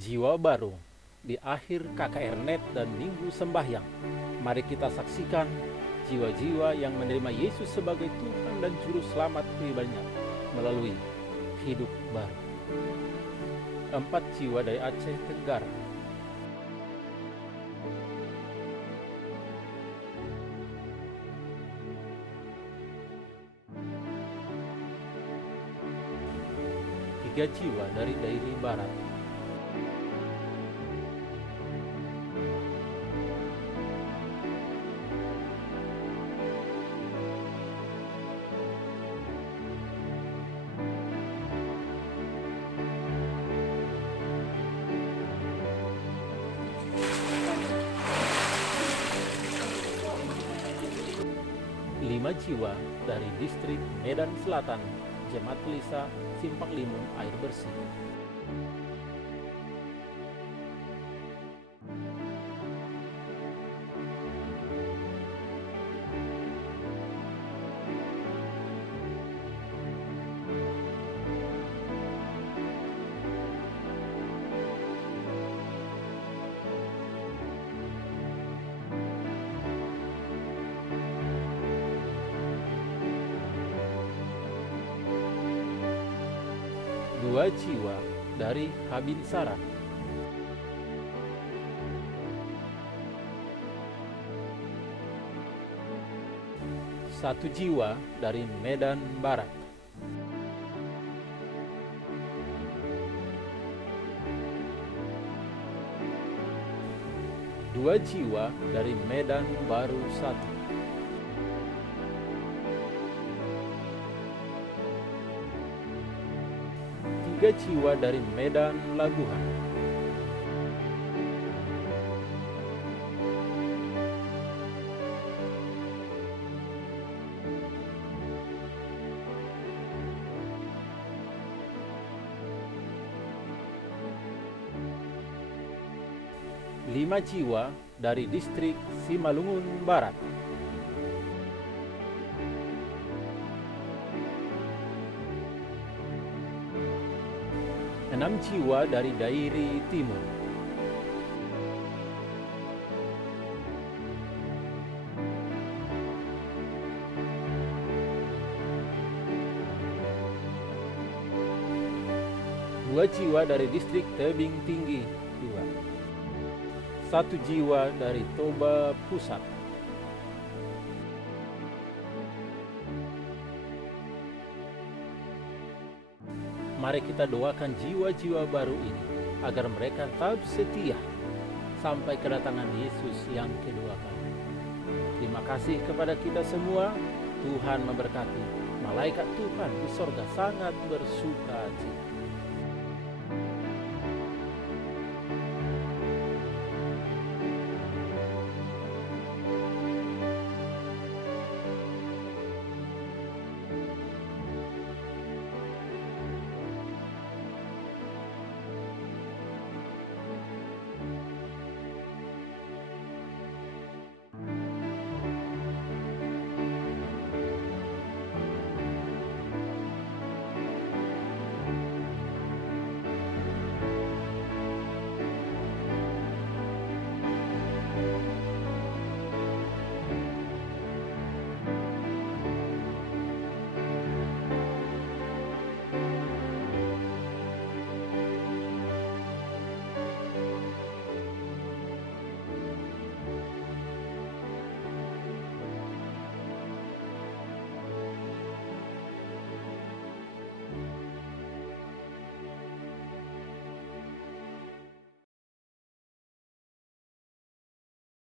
Jiwa baru di akhir KKR Net dan Minggu Sembahyang. Mari kita saksikan jiwa-jiwa yang menerima Yesus sebagai Tuhan dan Juru Selamat pribadinya melalui hidup baru. 4 jiwa dari Aceh Tenggara. Tiga jiwa dari Dairi Barat. Lima jiwa dari distrik Medan Selatan, Jemaat Pelisa Simpang Limun Air Bersih. Dua jiwa dari Habinsara. Satu jiwa dari Medan Barat. Dua jiwa dari Medan Baru 1. Tiga jiwa dari Medan Labuhan. Lima jiwa dari distrik Simalungun Barat. Enam jiwa dari Dairi Timur. Dua jiwa dari distrik Tebing Tinggi 2. Satu jiwa dari Toba Pusat. Mari kita doakan jiwa-jiwa baru ini agar mereka tetap setia sampai kedatangan Yesus yang kedua kali. Terima kasih kepada kita semua. Tuhan memberkati. Malaikat Tuhan di sorga sangat bersuka cita.